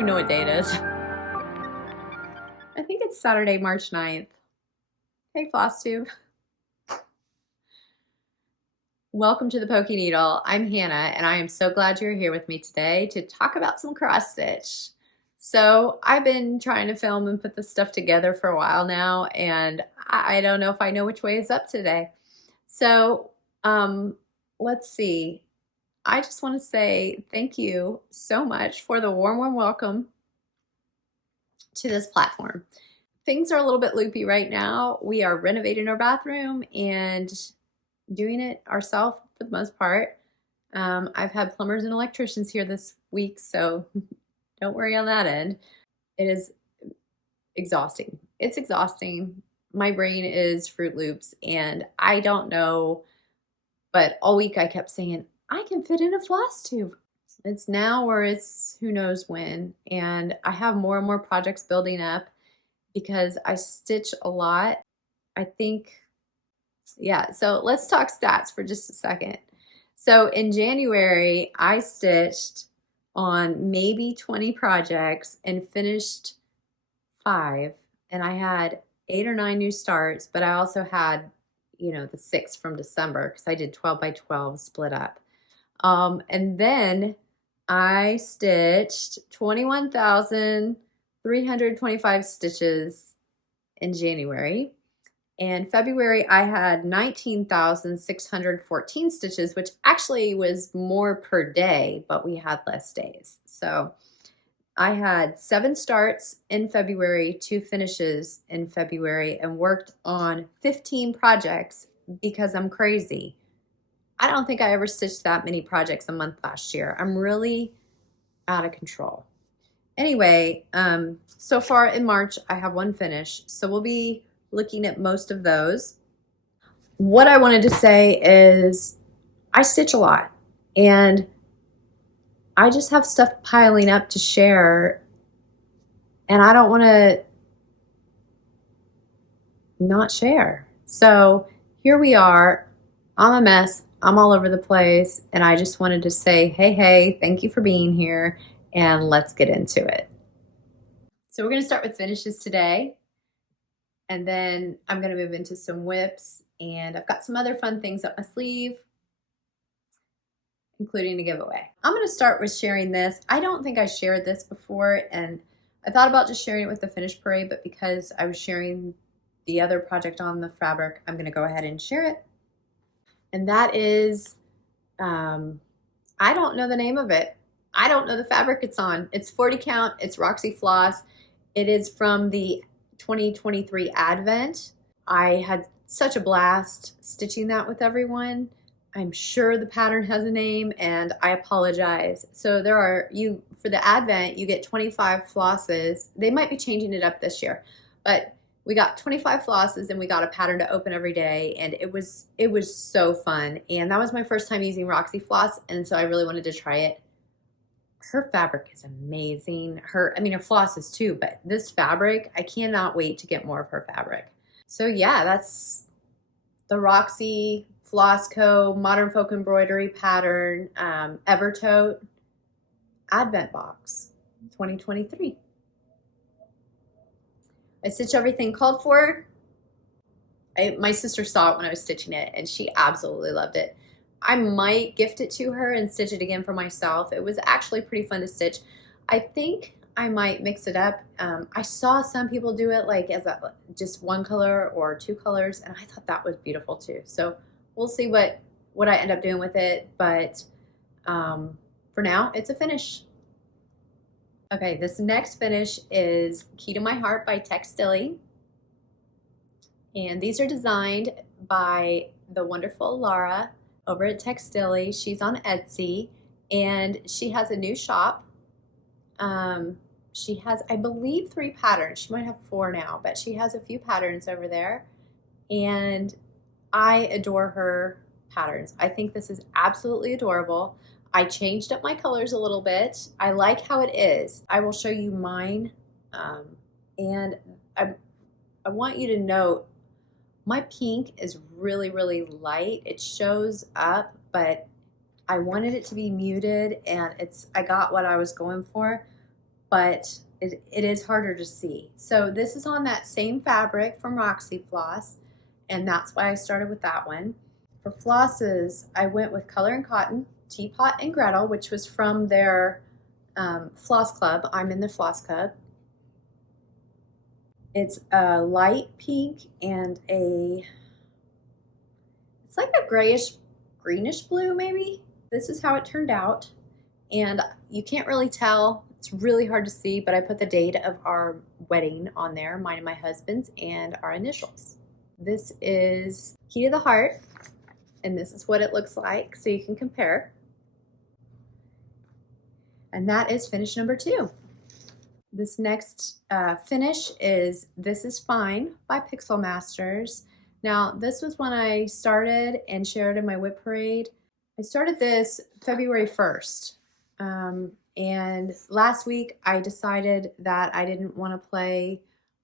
even know what day it is. I think it's Saturday, March 9th. Hey, Flosstube. Welcome to the Pokey Needle. I'm Hannah, and I am so glad you're here with me today to talk about some cross stitch. So I've been trying to film and put this stuff together for a while now, and I don't know if I know which way is up today. So let's see. I just want to say thank you so much for the warm welcome to this platform. Things are a little bit loopy right now. We are renovating our bathroom and doing it ourselves for the most part. I've had plumbers and electricians here this week, so don't worry on that end. It is exhausting. It's exhausting. My brain is Fruit Loops, and I don't know, but all week I kept saying, I can fit in a floss tube. It's now or it's who knows when, and I have more and more projects building up because I stitch a lot. I think, yeah, so let's talk stats for just a second. So in January, I stitched on maybe 20 projects and finished 5, and I had 8 or 9 new starts, but I also had, you know, the 6 from December because I did 12 by 12 split up. And then I stitched 21,325 stitches in January. And February, I had 19,614 stitches, which actually was more per day, but we had less days. So I had 7 starts in February, 2 finishes in February, and worked on 15 projects because I'm crazy. I don't think I ever stitched that many projects a month last year. I'm really out of control. Anyway, so far in March, I have 1 finish. So we'll be looking at most of those. What I wanted to say is I stitch a lot, and I just have stuff piling up to share, and I don't want to not share. So here we are. I'm a mess. I'm all over the place, and I just wanted to say, hey, thank you for being here, and let's get into it. So we're going to start with finishes today, and then I'm going to move into some whips, and I've got some other fun things up my sleeve, including a giveaway. I'm going to start with sharing this. I don't think I shared this before, and I thought about just sharing it with the finish parade, but because I was sharing the other project on the fabric, I'm going to go ahead and share it. And that is, I don't know the name of it. I don't know the fabric it's on. It's 40 count. It's Roxy Floss. It is from the 2023 Advent. I had such a blast stitching that with everyone. I'm sure the pattern has a name, and I apologize. So there are, for the Advent, you get 25 flosses. They might be changing it up this year, but we got 25 flosses, and we got a pattern to open every day, and it was so fun. And that was my first time using Roxy Floss, and so I really wanted to try it. Her fabric is amazing. Her flosses too, but this fabric, I cannot wait to get more of her fabric. So yeah, that's the Roxy Floss Co. Modern Folk Embroidery pattern, Evertote Advent Box 2023. I stitch everything called for. My sister saw it when I was stitching it, and she absolutely loved it. I might gift it to her and stitch it again for myself. It was actually pretty fun to stitch. I think I might mix it up. I saw some people do it like as just 1 color or 2 colors, and I thought that was beautiful too. So we'll see what I end up doing with it, but for now, it's a finish. Okay, this next finish is Key to My Heart by Textilly. And these are designed by the wonderful Laura over at Textilly. She's on Etsy, and she has a new shop. She has, I believe, 3 patterns. She might have 4 now, but she has a few patterns over there, and I adore her patterns. I think this is absolutely adorable. I changed up my colors a little bit. I like how it is. I will show you mine, and I want you to note my pink is really light. It shows up, but I wanted it to be muted, and I got what I was going for. but it is harder to see. So this is on that same fabric from Roxy Floss, and that's why I started with that one. For flosses, I went with Color and Cotton, Teapot and Gretel, which was from their Floss Club. I'm in the Floss Club. It's a light pink and it's like a grayish, greenish blue maybe. This is how it turned out. And you can't really tell, it's really hard to see, but I put the date of our wedding on there, mine and my husband's, and our initials. This is Key to the Heart, and this is what it looks like, so you can compare. And that is finish number 2. This next finish is This Is Fine by Pixel Masters. Now, this was when I started and shared in my WIP parade. I started this February 1st. And last week I decided that I didn't want to play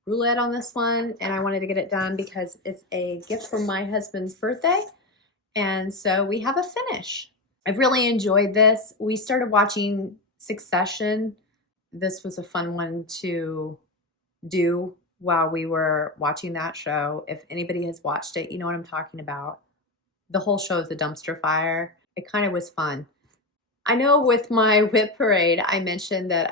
roulette on this one, and I wanted to get it done because it's a gift for my husband's birthday. And so we have a finish. I've really enjoyed this. We started watching Succession. This was a fun one to do while we were watching that show. If anybody has watched it, you know what I'm talking about. The whole show is a dumpster fire. It kind of was fun. I know with my WIP parade, I mentioned that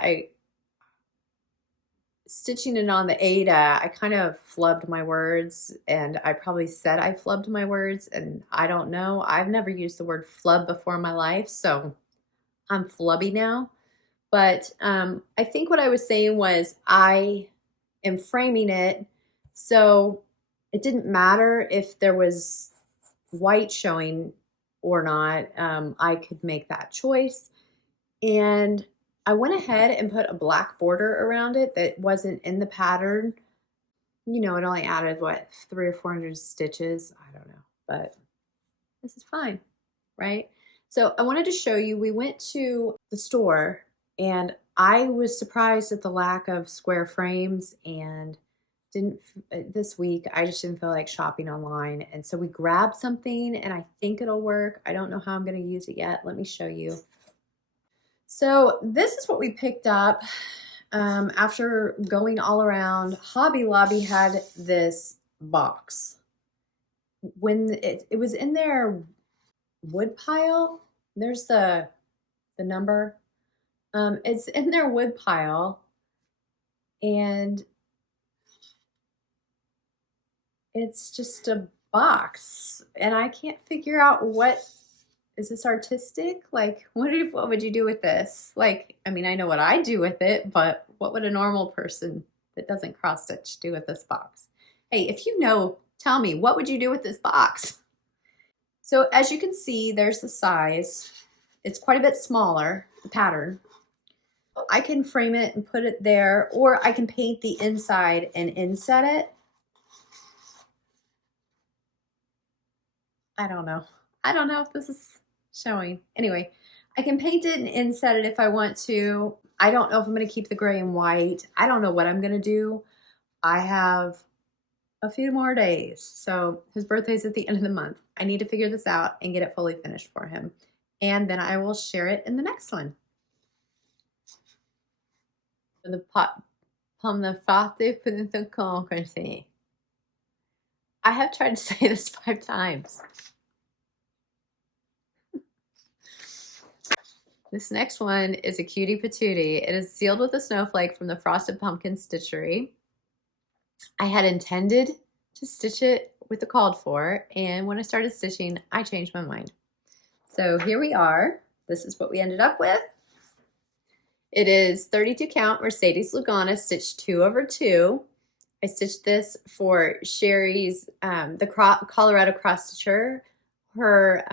stitching it on the Ada, I kind of flubbed my words, and I probably said I flubbed my words, and I don't know. I've never used the word flub before in my life, so I'm flubby now. But I think what I was saying was I am framing it, so it didn't matter if there was white showing or not. I could make that choice. And I went ahead and put a black border around it that wasn't in the pattern. You know, it only added, what, 300 or 400 stitches? I don't know, but this is fine, right? So I wanted to show you, we went to the store and I was surprised at the lack of square frames, and this week I just didn't feel like shopping online. And so we grabbed something, and I think it'll work. I don't know how I'm going to use it yet. Let me show you. So this is what we picked up after going all around. Hobby Lobby had this box. When it was in their wood pile, there's the number. It's in their wood pile, and it's just a box, and I can't figure out what is this artistic? Like, what would you do with this? Like, I mean, I know what I do with it, but what would a normal person that doesn't cross stitch do with this box? Hey, if you know, tell me, what would you do with this box? So as you can see, there's the size. It's quite a bit smaller, the pattern. I can frame it and put it there, or I can paint the inside and inset it. I don't know. I don't know if this is showing. Anyway, I can paint it and inset it if I want to. I don't know if I'm going to keep the gray and white. I don't know what I'm going to do. I have a few more days. So his birthday's at the end of the month. I need to figure this out and get it fully finished for him. And then I will share it in the next one. The pot from the Flosstube. I have tried to say this 5 times. This next one is a cutie patootie. It is sealed with a snowflake from the Frosted Pumpkin Stitchery. I had intended to stitch it with the called for, and when I started stitching, I changed my mind. So here we are. This is what we ended up with. It is 32 count Mercedes Lugana stitch 2/2. I stitched this for Sherry's, the Colorado cross stitcher, her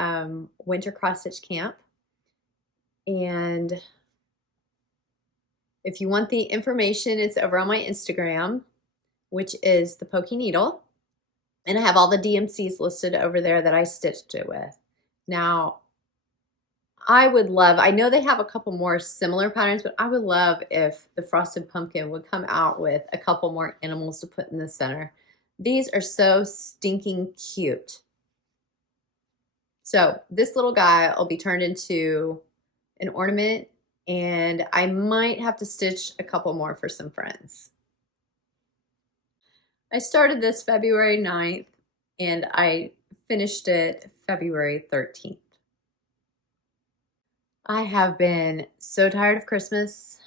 winter cross stitch camp. And if you want the information, it's over on my Instagram, which is the Pokey Needle. And I have all the DMCs listed over there that I stitched it with. Now, I would love, I know they have a couple more similar patterns, but I would love if the Frosted Pumpkin would come out with a couple more animals to put in the center. These are so stinking cute. So this little guy will be turned into an ornament and I might have to stitch a couple more for some friends. I started this February 9th and I finished it February 13th. I have been so tired of Christmas.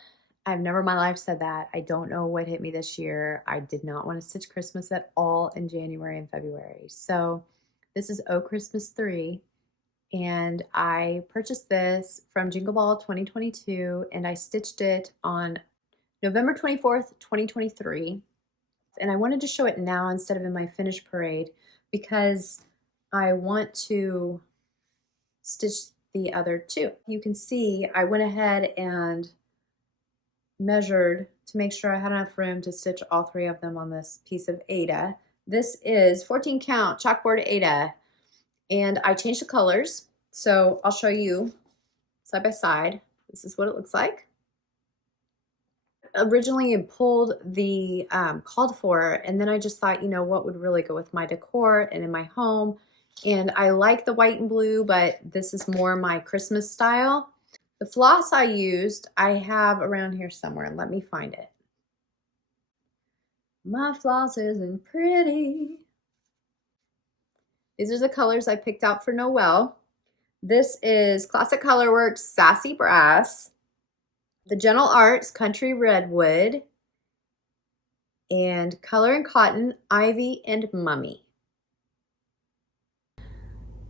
I've never in my life said that. I don't know what hit me this year. I did not want to stitch Christmas at all in January and February. So this is Oh Christmas 3. And I purchased this from Jingle Ball 2022 and I stitched it on November 24th, 2023. And I wanted to show it now instead of in my finish parade because I want to stitch the other two. You can see I went ahead and measured to make sure I had enough room to stitch all 3 of them on this piece of Aida. This is 14 count chalkboard Aida, and I changed the colors. So I'll show you side by side. This is what it looks like. Originally I pulled the called for, and then I just thought, you know, what would really go with my decor and in my home. And I like the white and blue, but this is more my Christmas style. The floss I used, I have around here somewhere. Let me find it. My floss isn't pretty. These are the colors I picked out for Noel. This is Classic Colorworks Sassy Brass, the Gentle Arts Country Redwood, and Color and Cotton Ivy and Mummy.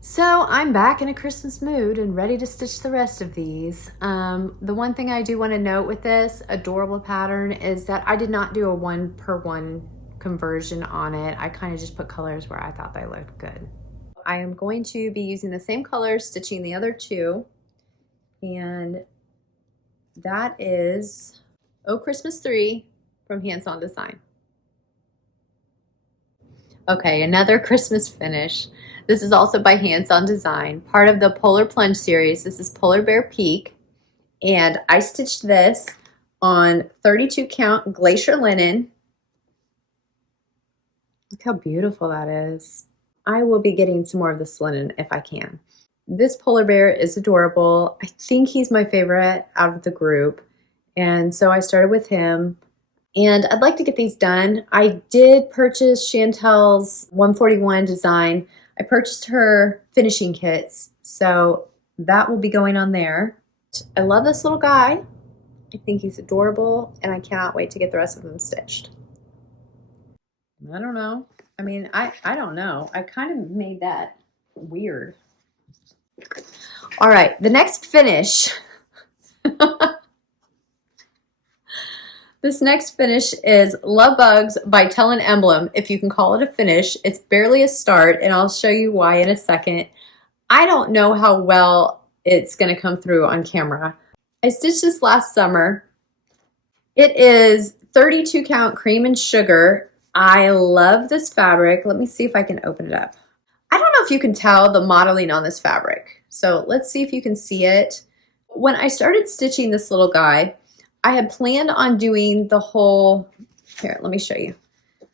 So I'm back in a Christmas mood and ready to stitch the rest of these. The one thing I do want to note with this adorable pattern is that I did not do a 1-per-1 conversion on it. I kind of just put colors where I thought they looked good. I am going to be using the same colors, stitching the other 2, and that is Oh Christmas 3 from Hands On Design. Okay, another Christmas finish. This is also by Hands On Design, part of the Polar Plunge series. This is Polar Bear Peak, and I stitched this on 32 count Glacier linen. Look how beautiful that is. I will be getting some more of this linen if I can. This polar bear is adorable. I think he's my favorite out of the group, and so I started with him. And I'd like to get these done. I did purchase Chantelle's 141 design. I purchased her finishing kits, so that will be going on there. I love this little guy. I think he's adorable, and I cannot wait to get the rest of them stitched. I don't know. I mean, I don't know. I kind of made that weird. All right, the next finish. This next finish is Love Bugs by Tell an Emblem, if you can call it a finish. It's barely a start, and I'll show you why in a second. I don't know how well it's going to come through on camera. I stitched this last summer. It is 32 count cream and sugar. I love this fabric. Let me see if I can open it up. I don't know if you can tell the modeling on this fabric, so let's see if you can see it. When I started stitching this little guy, I had planned on doing the whole, here, let me show you.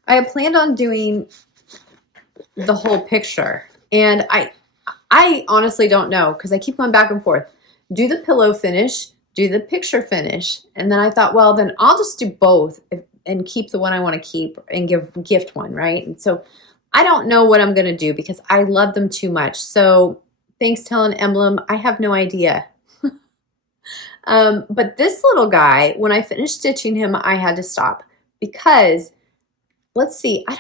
I had planned on doing the whole picture, and I honestly don't know because I keep going back and forth. Do the pillow finish, do the picture finish, and then I thought, well, then I'll just do both and keep the one I want to keep and gift one, right? And so I don't know what I'm going to do because I love them too much. So thanks, Tell an Emblem. I have no idea. But this little guy, when I finished stitching him, I had to stop because, let's see, I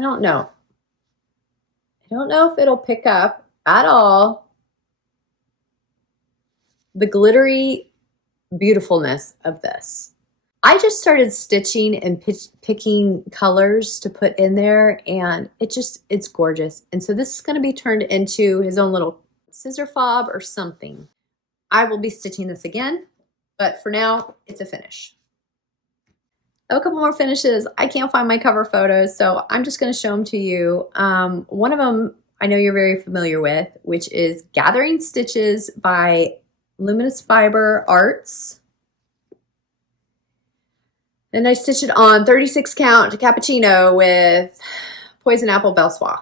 don't know. I don't know if it'll pick up at all the glittery beautifulness of this. I just started stitching and picking colors to put in there, and it's gorgeous. And so this is going to be turned into his own little scissor fob or something. I will be stitching this again, but for now, it's a finish. I have a couple more finishes. I can't find my cover photos, so I'm just going to show them to you. One of them I know you're very familiar with, which is Gathering Stitches by Luminous Fiber Arts. And I stitched it on 36 count cappuccino with Poison Apple Belle Soie.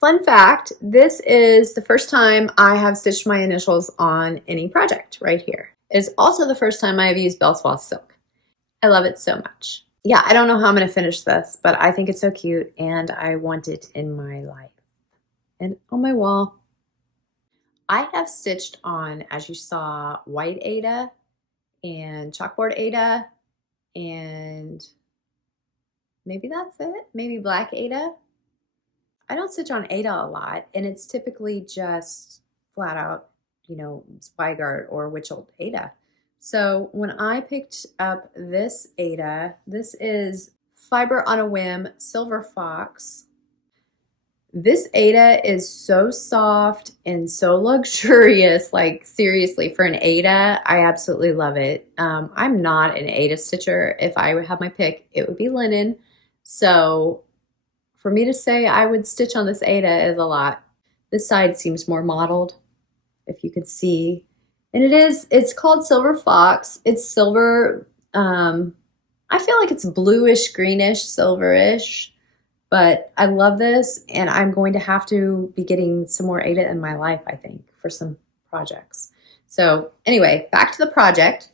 Fun fact, this is the first time I have stitched my initials on any project right here. It is also the first time I have used Bell Swath silk. I love it so much. Yeah, I don't know how I'm going to finish this, but I think it's so cute and I want it in my life and on my wall. I have stitched on, as you saw, white Aida and chalkboard Aida, and maybe that's it. Maybe black Aida. I don't stitch on Aida a lot, and it's typically just flat out, you know, Zweigart or Witchell Aida. So when I picked up this Aida, this is Fiber on a Whim Silver Fox. This Aida is so soft and so luxurious, like seriously, for an Aida, I absolutely love it. I'm not an Aida stitcher. If I would have my pick, it would be linen. So for me to say I would stitch on this Aida is a lot. This side seems more mottled, if you could see. And it's called Silver Fox. It's silver, I feel like it's bluish, greenish, silverish. But I love this, and I'm going to have to be getting some more Aida in my life, I think, for some projects. So anyway, back to the project.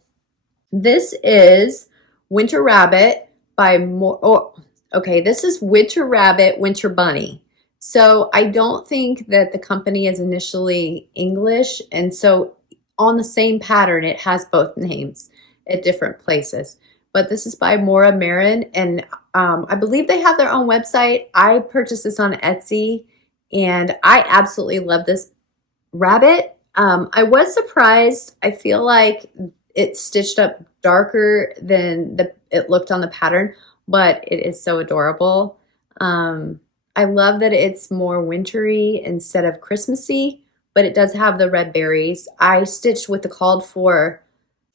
This is Winter Rabbit by this is Winter Rabbit, Winter Bunny. So I don't think that the company is initially English, and so on the same pattern, it has both names at different places. But this is by Maura Marin, and I believe they have their own website. I purchased this on Etsy, and I absolutely love this rabbit. I was surprised. I feel like it stitched up darker than it looked on the pattern, but it is so adorable. I love that it's more wintry instead of Christmassy, but it does have the red berries. I stitched with the called for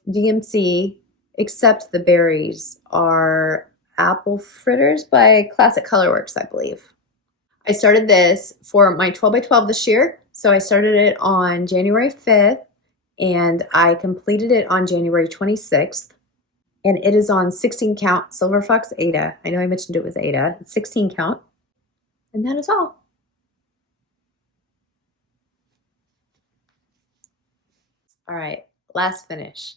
DMC, except the berries are Apple Fritters by Classic Colorworks, I believe. I started this for my 12 by 12 this year. So I started it on January 5th and I completed it on January 26th. And it is on 16 count Silver Fox Aida. I know I mentioned it was Aida. It's 16 count. And that is all. All right, last finish.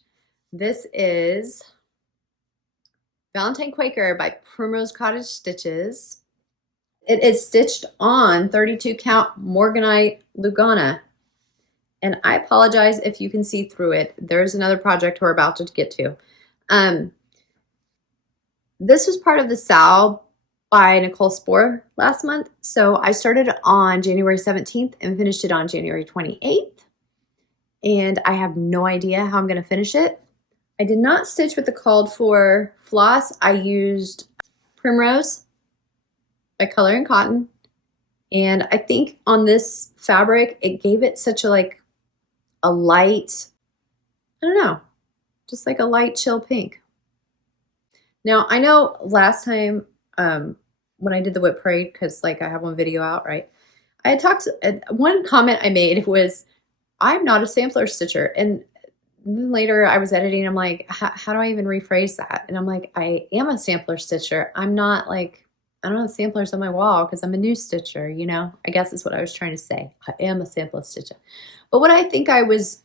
This is Valentine Quaker by Primrose Cottage Stitches. It is stitched on 32 count Morganite Lugana. And I apologize if you can see through it. There's another project we're about to get to. This was part of the SAL by Nicole Spohr last month. So I started on January 17th and finished it on January 28th. And I have no idea how I'm going to finish it. I did not stitch with the called for floss. I used Primrose by Color and Cotton. And I think on this fabric, it gave it such a light, I don't know, just like a light chill pink. Now, I know last time when I did the whip parade, because I have one video out, right? I had talked, one comment I made was, I'm not a sampler stitcher. And then later I was editing, I'm like, how do I even rephrase that? And I'm like, I am a sampler stitcher. I'm not I don't have samplers on my wall because I'm a new stitcher, you know? I guess is what I was trying to say. I am a sampler stitcher. But what I think I was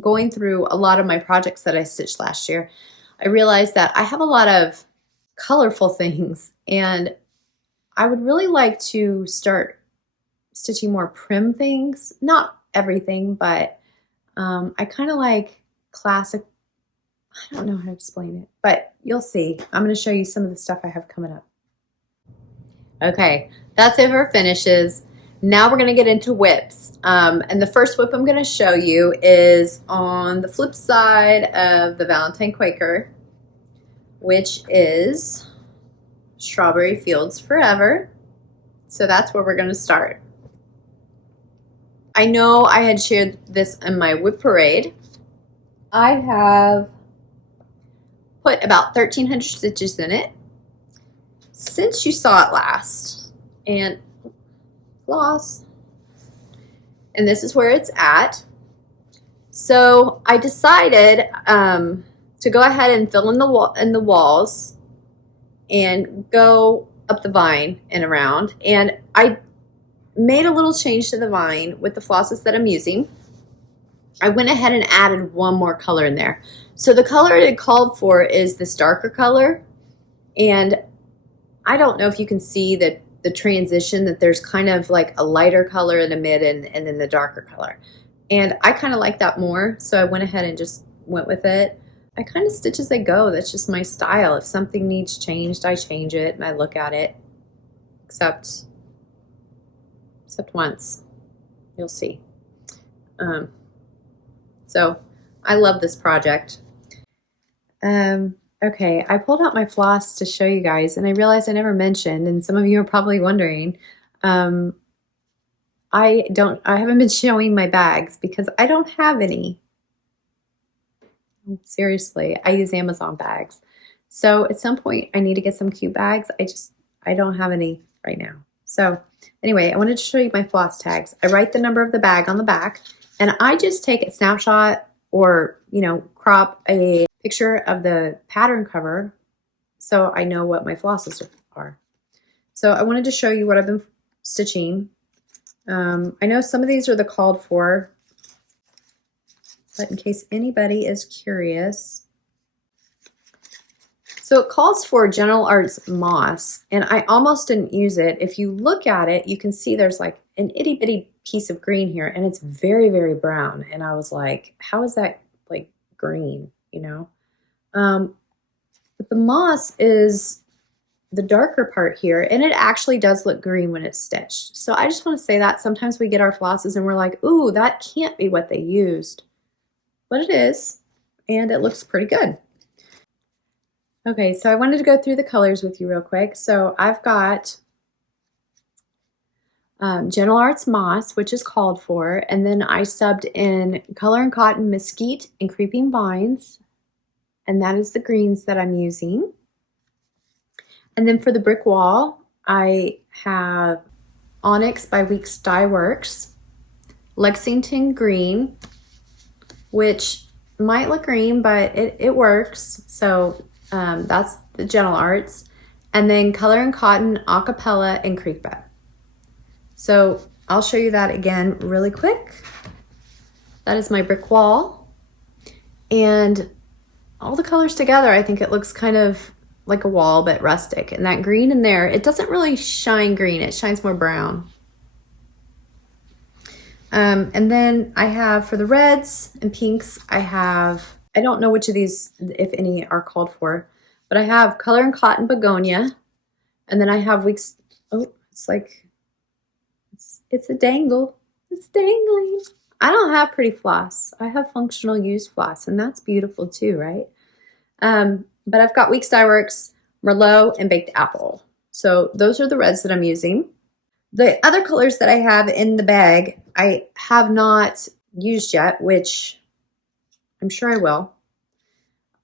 going through a lot of my projects that I stitched last year, I realized that I have a lot of colorful things and I would really like to start stitching more prim things. Not everything, but I kind of like classic, I don't know how to explain it, but you'll see. I'm going to show you some of the stuff I have coming up. Okay, that's it for finishes. Now we're going to get into whips. And the first whip I'm going to show you is on the flip side of the Valentine Quaker, which is Strawberry Fields Forever. So that's where we're going to start. I know I had shared this in my whip parade. I have put about 1,300 stitches in it since you saw it last. And floss. And this is where it's at. So I decided to go ahead and fill in the walls and go up the vine and around. And I made a little change to the vine with the flosses that I'm using. I went ahead and added one more color in there. So the color it called for is this darker color, and I don't know if you can see that the transition, that there's kind of like a lighter color in the mid and then the darker color. And I kind of like that more, so I went ahead and just went with it. I kind of stitch as I go. That's just my style. If something needs changed, I change it and I look at it. Except once. You'll see. So I love this project. Okay, I pulled out my floss to show you guys, and I realized I never mentioned, and some of you are probably wondering, I haven't been showing my bags because I don't have any. Seriously, I use Amazon bags. So at some point I need to get some cute bags. I don't have any right now. So anyway, I wanted to show you my floss tags. I write the number of the bag on the back, and I just take a snapshot or, crop a picture of the pattern cover so I know what my flosses are. So I wanted to show you what I've been stitching. I know some of these are the called for, but in case anybody is curious. So it calls for Gentle Arts Moss, and I almost didn't use it. If you look at it, you can see there's like an itty bitty piece of green here, and it's very, very brown. And I was like, how is that like green, But the moss is the darker part here, and it actually does look green when it's stitched. So I just want to say that sometimes we get our flosses and we're like, ooh, that can't be what they used. But it is, and it looks pretty good. Okay, so I wanted to go through the colors with you real quick. So I've got Gentle Arts Moss, which is called for, and then I subbed in Color and Cotton Mesquite and Creeping Vines, and that is the greens that I'm using. And then for the brick wall, I have Onyx by Weeks Dye Works, Lexington Green, which might look green, but it works. So that's the Gentle Arts. And then Color and Cotton, Acapella, and Creek Bed. So I'll show you that again really quick. That is my brick wall. And all the colors together, I think it looks kind of like a wall, but rustic. And that green in there, it doesn't really shine green. It shines more brown. And then I have, for the reds and pinks, I don't know which of these, if any, are called for, but I have Color and Cotton Begonia. And then I have Weeks, it's a dangle. It's dangling. I don't have pretty floss. I have functional used floss, and that's beautiful too, right? But I've got Weeks Dye Works, Merlot, and Baked Apple. So those are the reds that I'm using. The other colors that I have in the bag, I have not used yet, which I'm sure I will.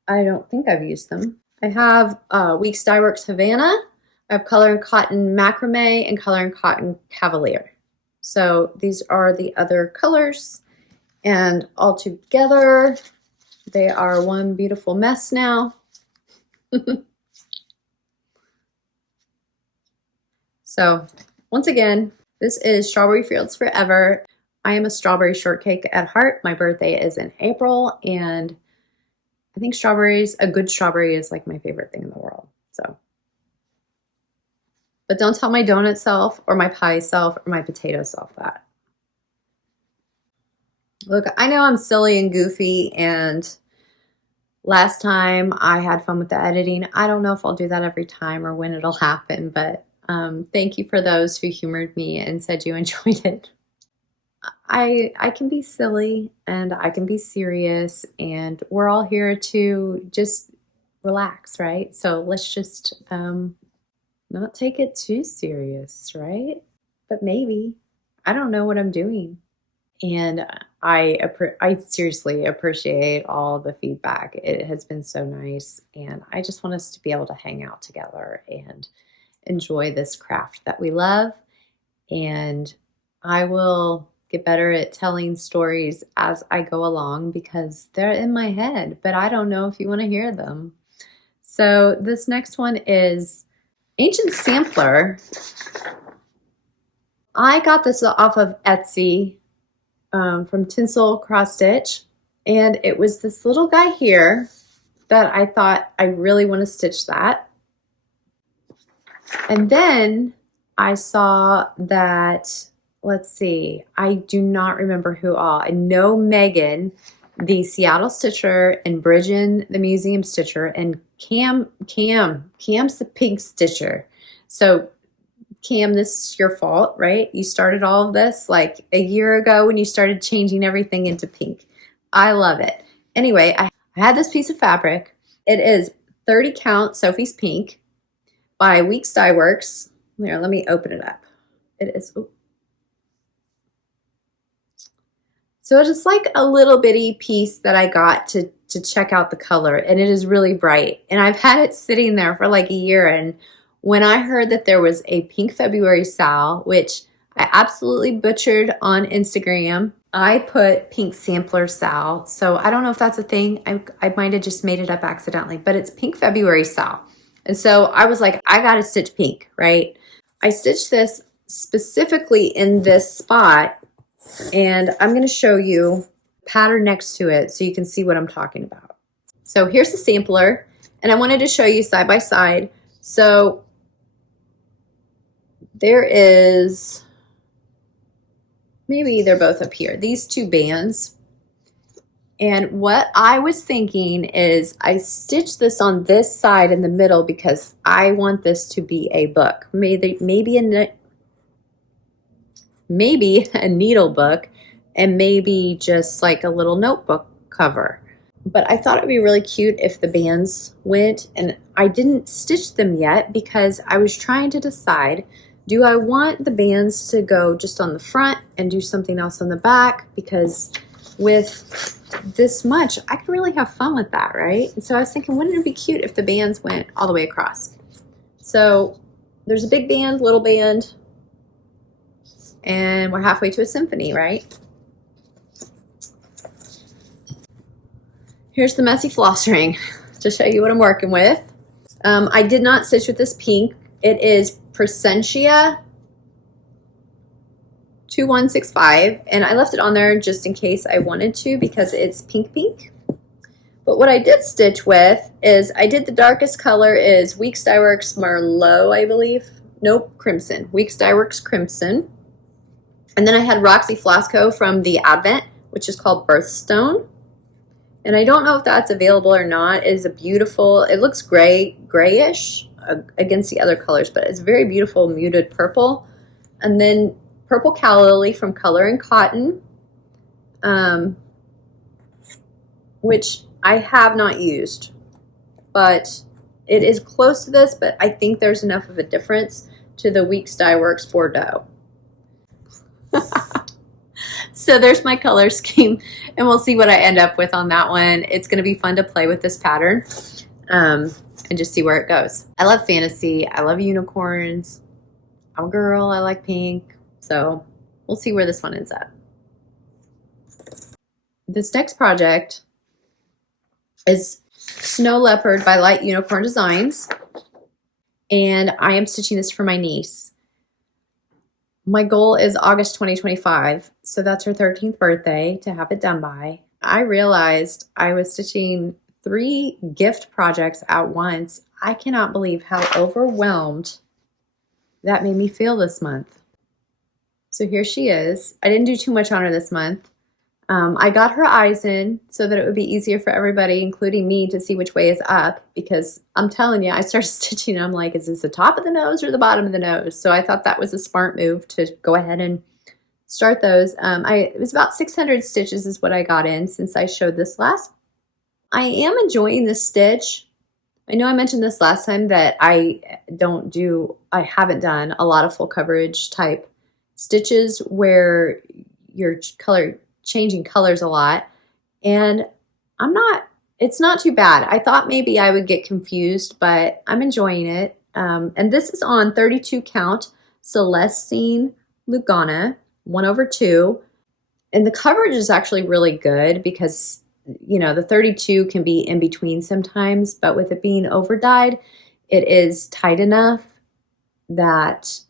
I don't think I've used them. I have Weeks Dye Works Havana. I have Color and Cotton Macrame and Color and Cotton Cavalier. So these are the other colors, and all together they are one beautiful mess now. So once again, this is Strawberry Fields Forever. I am a strawberry shortcake at heart. My birthday is in April, and I think a good strawberry is like my favorite thing in the world. So, but don't tell my donut self or my pie self or my potato self that. Look, I know I'm silly and goofy, and last time I had fun with the editing. I don't know if I'll do that every time or when it'll happen, but thank you for those who humored me and said you enjoyed it. I can be silly and I can be serious, and we're all here to just relax, right? So let's just not take it too serious, right? But maybe. I don't know what I'm doing. And I seriously appreciate all the feedback. It has been so nice, and I just want us to be able to hang out together and enjoy this craft that we love. And I will get better at telling stories as I go along because they're in my head, but I don't know if you want to hear them. So this next one is Ancient Sampler. I got this off of Etsy. from Tinsel Cross Stitch. And it was this little guy here that I thought I really want to stitch that. And then I saw that, let's see, I do not remember who all. I know Megan, the Seattle Stitcher, and Brijin, the Museum Stitcher, and Cam's the Pink Stitcher. So Cam, this is your fault, right? You started all of this like a year ago when you started changing everything into pink. I love it. Anyway, I had this piece of fabric. It is 30 count Sophie's Pink by Weeks Dye Works. Here, let me open it up. It is, oh. So it is like a little bitty piece that I got to check out the color, and it is really bright. And I've had it sitting there for like a year, and when I heard that there was a Pink February Sal, which I absolutely butchered on Instagram, I put Pink Sampler Sal. So I don't know if that's a thing. I might have just made it up accidentally, but it's Pink February Sal. And so I was like, I got to stitch pink, right? I stitched this specifically in this spot, and I'm going to show you the pattern next to it so you can see what I'm talking about. So here's the sampler, and I wanted to show you side by side. So there is, maybe they're both up here, these two bands. And what I was thinking is I stitched this on this side in the middle because I want this to be a book. Maybe a needle book, and maybe just like a little notebook cover. But I thought it'd be really cute if the bands went, and I didn't stitch them yet because I was trying to decide, do I want the bands to go just on the front and do something else on the back? Because with this much, I could really have fun with that, right? And so I was thinking, wouldn't it be cute if the bands went all the way across? So there's a big band, little band, and we're halfway to a symphony, right? Here's the messy floss ring to show you what I'm working with. I did not stitch with this pink. It is Presentia 2165, and I left it on there just in case I wanted to because it's pink. But what I did stitch with is I did the darkest color is Weeks Dye Works Merlot, I believe. Nope, Crimson. Weeks Dye Works Crimson. And then I had Roxy Flasco from the Advent, which is called Birthstone. And I don't know if that's available or not. It is a beautiful, it looks grayish against the other colors, but it's a very beautiful muted purple. And then Purple Calla Lily from Color and Cotton, which I have not used, but it is close to this, but I think there's enough of a difference to the Weeks Dye Works Bordeaux. So there's my color scheme, and we'll see what I end up with on that one. It's going to be fun to play with this pattern and just see where it goes. I love fantasy. I love unicorns. I'm a girl. I like pink. So we'll see where this one ends up. This next project is Snow Leopard by Light Unicorn Designs, and I am stitching this for my niece. My goal is August 2025, so that's her 13th birthday to have it done by. I realized I was stitching 3 gift projects at once. I cannot believe how overwhelmed that made me feel this month. So here she is. I didn't do too much on her this month. I got her eyes in so that it would be easier for everybody, including me, to see which way is up, because I'm telling you, I started stitching and I'm like, is this the top of the nose or the bottom of the nose? So I thought that was a smart move to go ahead and start those. It was about 600 stitches is what I got in since I showed this last. I am enjoying this stitch. I know I mentioned this last time that I haven't done a lot of full coverage type stitches where you're changing colors a lot, and it's not too bad. I thought maybe I would get confused, but I'm enjoying it. And this is on 32 count Celestine Lugana 1/2, and the coverage is actually really good because, you know, the 32 can be in between sometimes, but with it being over dyed, it is tight enough that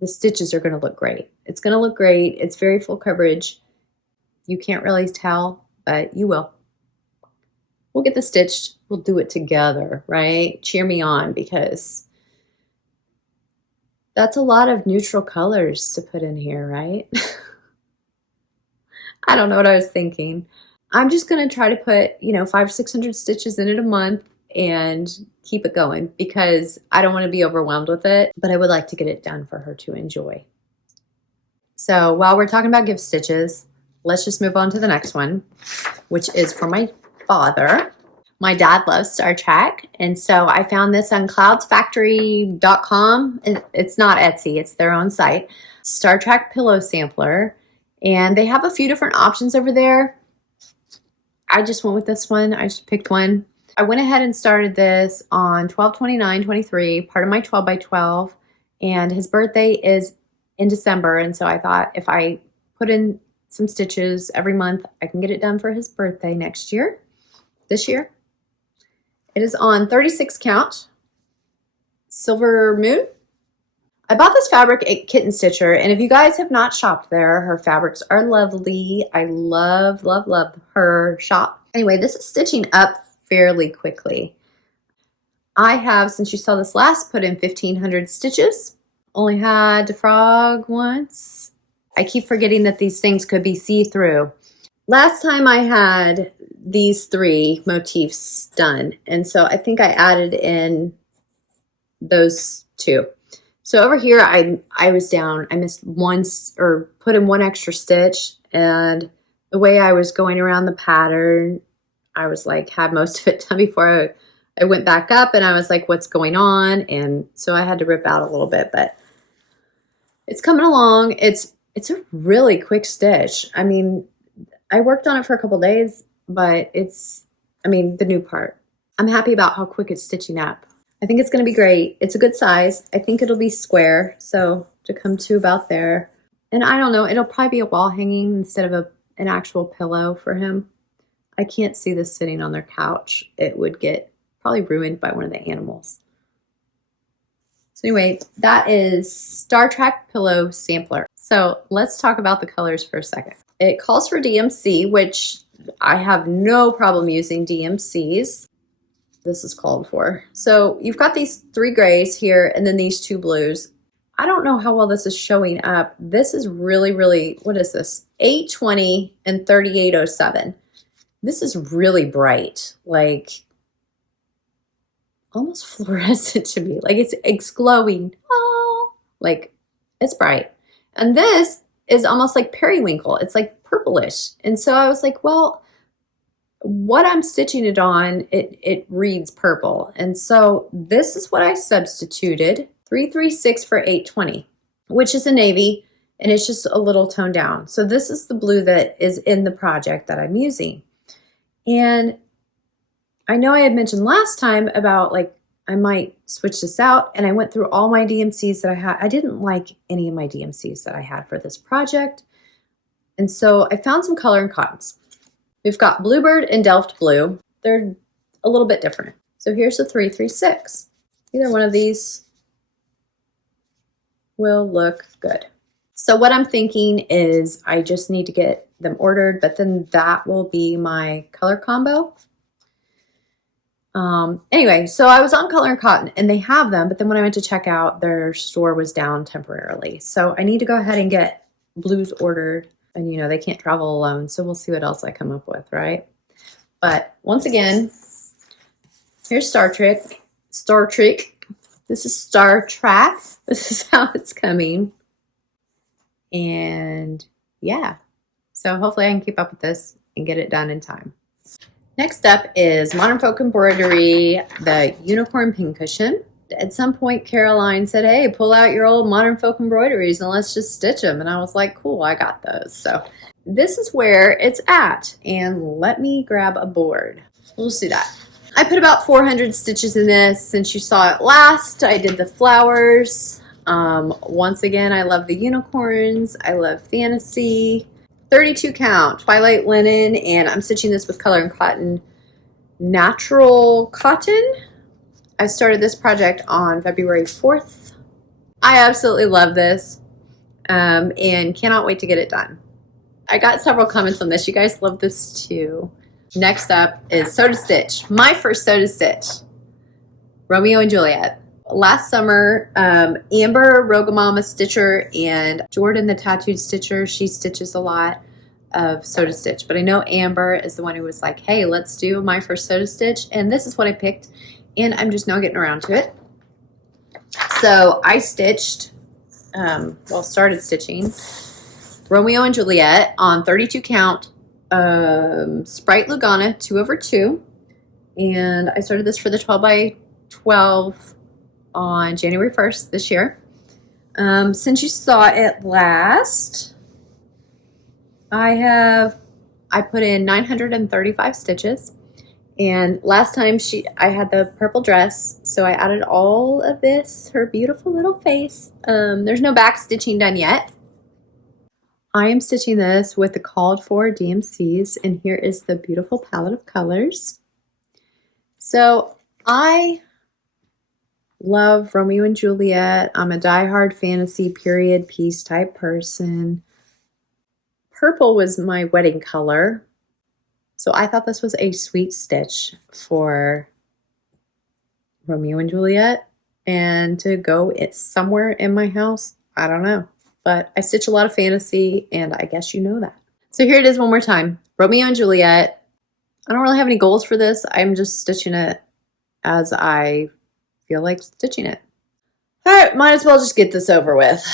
the stitches are going to look great. It's going to look great. It's very full coverage. You can't really tell, but you will. We'll get this stitched. We'll do it together, right? Cheer me on, because that's a lot of neutral colors to put in here, right? I don't know what I was thinking. I'm just going to try to put, 500 or 600 stitches in it a month and keep it going, because I don't want to be overwhelmed with it, but I would like to get it done for her to enjoy. So while we're talking about gift stitches, let's just move on to the next one, which is for my father. My dad loves Star Trek, and so I found this on cloudsfactory.com. It's not Etsy, it's their own site. Star Trek pillow sampler, and they have a few different options over there. I just went with this one. I just picked one. I went ahead and started this on 12/29/23, part of my 12 by 12, and his birthday is in December, and so I thought if I put in some stitches every month, I can get it done for his birthday this year. It is on 36 count, Silver Moon. I bought this fabric at Kitten Stitcher, and if you guys have not shopped there, her fabrics are lovely. I love, love, love her shop. Anyway, this is stitching up fairly quickly. I have, since you saw this last, put in 1,500 stitches. Only had to frog once. I keep forgetting that these things could be see-through. Last time I had these 3 motifs done, and so I think I added in those 2. So over here, I was down. I missed or put in 1 extra stitch, and the way I was going around the pattern, I was like, had most of it done before I went back up, and I was like, what's going on? And so I had to rip out a little bit, but it's coming along. It's a really quick stitch. I mean, I worked on it for a couple days, but the new part. I'm happy about how quick it's stitching up. I think it's going to be great. It's a good size. I think it'll be square, so to come to about there. And I don't know, it'll probably be a wall hanging instead of an actual pillow for him. I can't see this sitting on their couch. It would get probably ruined by one of the animals. So anyway, that is Star Trek Pillow Sampler. So let's talk about the colors for a second. It calls for DMC, which I have no problem using DMCs. This is called for. So you've got these 3 grays here and then these 2 blues. I don't know how well this is showing up. This is really, really, what is this? 820 and 3807. This is really bright, like almost fluorescent to me. Like it's glowing. Oh, like it's bright. And this is almost like periwinkle. It's like purplish. And so I was like, well, what I'm stitching it on, it reads purple. And so this is what I substituted, 336 for 820, which is a navy, and it's just a little toned down. So this is the blue that is in the project that I'm using. And I know I had mentioned last time about like I might switch this out, and I went through all my DMCs that I had. I didn't like any of my DMCs that I had for this project. And so I found some color and cottons. We've got Bluebird and Delft Blue. They're a little bit different. So here's the 336. Either one of these will look good. So what I'm thinking is I just need to get them ordered, but then that will be my color combo. Anyway, so I was on Color and Cotton, and they have them, but then when I went to check out, their store was down temporarily. So I need to go ahead and get blues ordered. And they can't travel alone, so we'll see what else I come up with, right? But once again, here's Star Trek. This is Star Trek. This is how it's coming. And yeah, so hopefully I can keep up with this and get it done in time. Next up is Modern Folk Embroidery, the Unicorn Pincushion. At some point, Caroline said, hey, pull out your old Modern Folk embroideries and let's just stitch them. And I was like, cool, I got those. So this is where it's at. And let me grab a board. We'll just do that. I put about 400 stitches in this. Since you saw it last, I did the flowers. Once again, I love the unicorns. I love fantasy. 32 count, Twilight Linen. And I'm stitching this with Color and Cotton Natural Cotton. I started this project on February 4th. I absolutely love this and cannot wait to get it done. I got several comments on this. You guys love this too. Next up is Sew to Stitch. My first Sew to Stitch. Romeo and Juliet. Last summer, Amber, Rogamama Stitcher, and Jordan, the tattooed stitcher, she stitches a lot of Sew to Stitch. But I know Amber is the one who was like, hey, let's do my first Sew to Stitch. And this is what I picked. And I'm just now getting around to it. So I stitched, started stitching Romeo and Juliet on 32 count Sprite Lugana 2/2. And I started this for the 12 by 12 on January 1st this year. Since you saw it last, I put in 935 stitches. And last time I had the purple dress, so I added all of this, her beautiful little face. There's no back stitching done yet. I am stitching this with the called for DMCs, and here is the beautiful palette of colors. So I love Romeo and Juliet. I'm a diehard fantasy period piece type person. Purple was my wedding color. So I thought this was a sweet stitch for Romeo and Juliet, and to go somewhere in my house, I don't know. But I stitch a lot of fantasy, and I guess you know that. So here it is one more time. Romeo and Juliet. I don't really have any goals for this. I'm just stitching it as I feel like stitching it. All right, might as well just get this over with.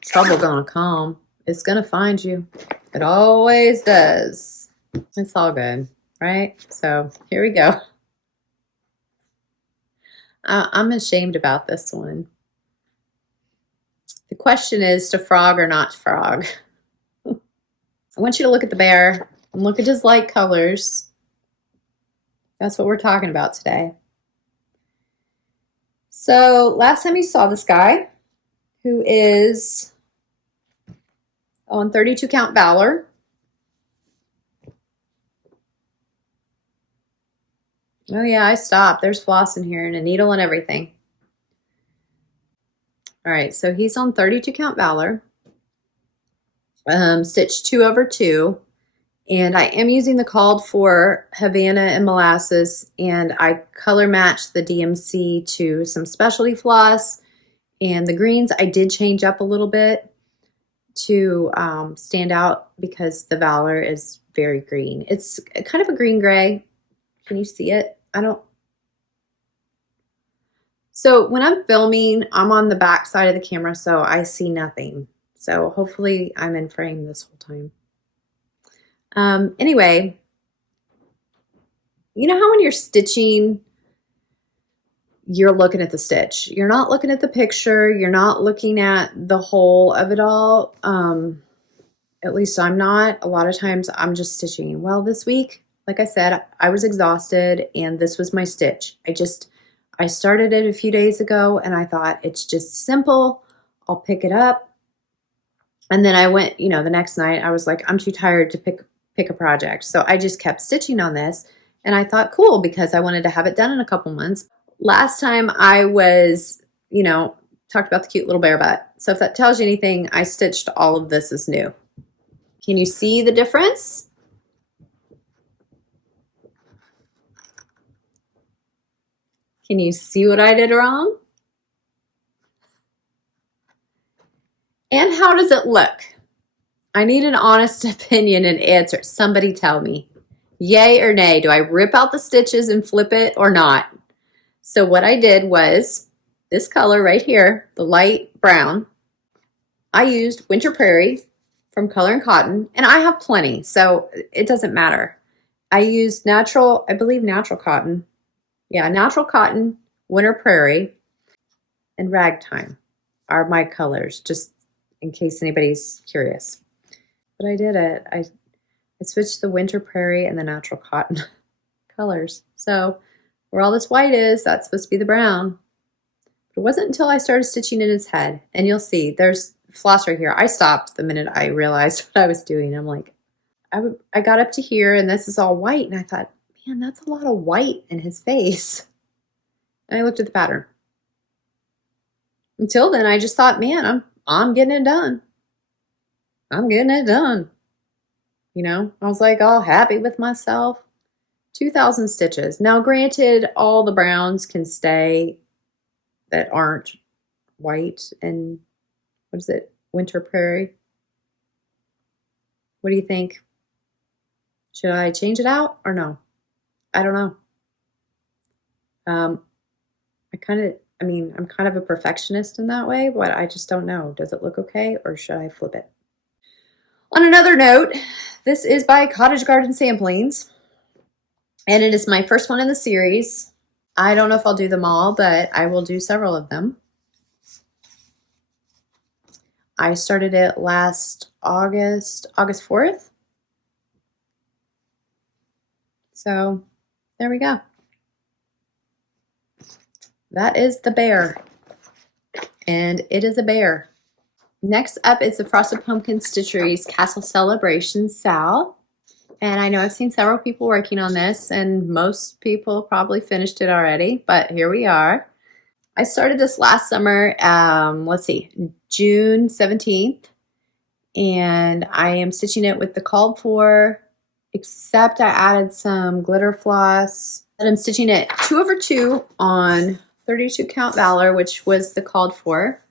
Trouble gonna come. It's gonna find you. It always does. It's all good, right? So here we go. I'm ashamed about this one. The question is to frog or not to frog. I want you to look at the bear and look at his light colors. That's what we're talking about today. So last time you saw this guy, who is on 32 count Valor. Oh yeah, I stopped. There's floss in here and a needle and everything. All right, so he's on 32 count Valor. Stitched 2/2. And I am using the called for Havana and Molasses, and I color matched the DMC to some specialty floss. And the greens I did change up a little bit to stand out because the Valor is very green. It's kind of a green gray. Can you see it? So when I'm filming, I'm on the back side of the camera, so I see nothing. So hopefully I'm in frame this whole time. Anyway, you know how when you're stitching, you're looking at the stitch. You're not looking at the picture. You're not looking at the whole of it all. At least I'm not. A lot of times I'm just stitching. Well, this week, like I said, I was exhausted and this was my stitch. I started it a few days ago and I thought it's just simple. I'll pick it up. And then I went, the next night I was like, I'm too tired to pick a project. So I just kept stitching on this and I thought cool because I wanted to have it done in a couple months. Last time I was, talked about the cute little bear butt. So if that tells you anything, I stitched all of this as new. Can you see the difference? Can you see what I did wrong? And how does it look? I need an honest opinion and answer. Somebody tell me. Yay or nay? Do I rip out the stitches and flip it or not? So what I did was this color right here, the light brown. I used Winter Prairie from Color and Cotton, and I have plenty, so it doesn't matter. I used natural cotton. Yeah, natural cotton, Winter Prairie, and Ragtime are my colors, just in case anybody's curious. But I did it. I switched the Winter Prairie and the natural cotton colors. So where all this white is, that's supposed to be the brown. But it wasn't until I started stitching in his head, and you'll see there's floss right here. I stopped the minute I realized what I was doing. I'm like, I got up to here and this is all white, and I thought, man, that's a lot of white in his face. And I looked at the pattern. until then, I just thought, man, I'm getting it done. I'm getting it done. You know, I was like all happy with myself. 2,000 stitches. Now, granted, all the browns can stay that aren't white and what is it? Winter Prairie. What do you think? Should I change it out or no? I don't know. I'm kind of a perfectionist in that way, but I just don't know. Does it look okay or should I flip it? On another note, this is by Cottage Garden Samplings, and it is my first one in the series. I don't know if I'll do them all, but I will do several of them. I started it last August 4th. So there we go. That is the bear, and it is a bear. Next up is the Frosted Pumpkin Stitchery's Castle Celebration Sal. And I know I've seen several people working on this, and most people probably finished it already, but here we are. I started this last summer, June 17th, and I am stitching it with the called for, except I added some glitter floss. And I'm stitching it 2/2 on 32 count Valor, which was the called for.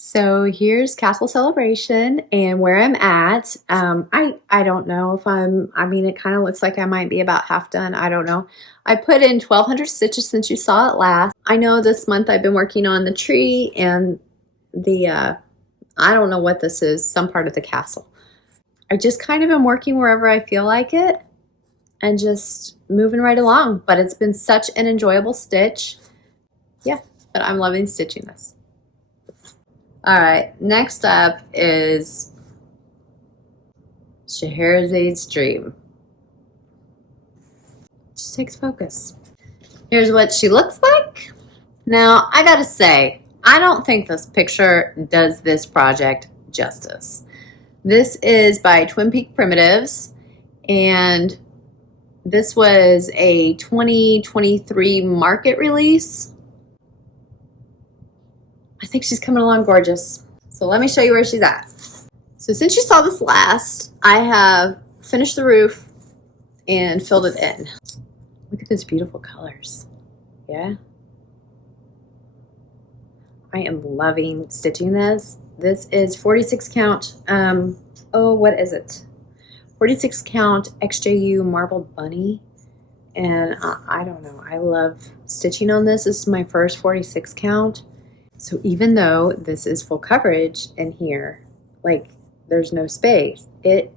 So here's Castle Celebration, and where I'm at, I don't know if it kind of looks like I might be about half done. I don't know. I put in 1,200 stitches since you saw it last. I know this month I've been working on the tree and the, I don't know what this is, some part of the castle. I just kind of am working wherever I feel like it and just moving right along, but it's been such an enjoyable stitch. Yeah, but I'm loving stitching this. All right, next up is Scheherazade's Dream. Just takes focus. Here's what she looks like. Now, I gotta say, I don't think this picture does this project justice. This is by Twin Peak Primitives, and this was a 2023 market release. I think she's coming along gorgeous. So let me show you where she's at. So since you saw this last, I have finished the roof and filled it in. Look at those beautiful colors. Yeah. I am loving stitching this. This is 46 count, what is it? 46 count XJU Marble Bunny. And I don't know, I love stitching on this. This is my first 46 count. So even though this is full coverage in here, like there's no space, it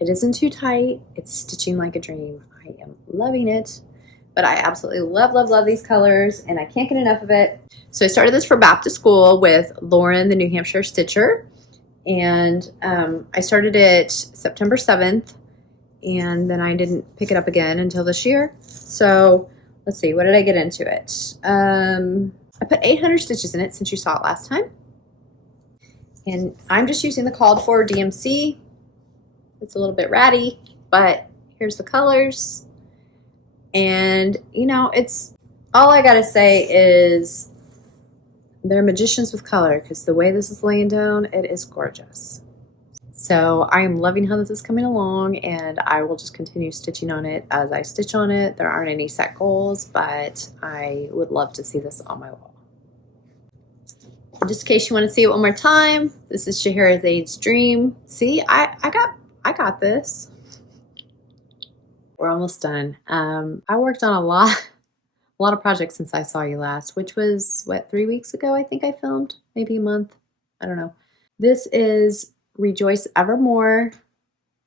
isn't too tight. It's stitching like a dream. I am loving it, but I absolutely love, love, love these colors and I can't get enough of it. So I started this for back to school with Lauren, the New Hampshire Stitcher. And I started it September 7th, and then I didn't pick it up again until this year. So let's see, what did I get into it? I put 800 stitches in it since you saw it last time. And I'm just using the called for DMC. It's a little bit ratty, but here's the colors. And you know, it's all I gotta say is they're magicians with color, because the way this is laying down, it is gorgeous. So I am loving how this is coming along, and I will just continue stitching on it as I stitch on it. There aren't any set goals, but I would love to see this on my wall. Just in case you want to see it one more time, this is Scheherazade's Dream. See, I got this. We're almost done. I worked on a lot of projects since I saw you last, which was, what, 3 weeks ago I think I filmed? Maybe a month? I don't know. This is Rejoice Evermore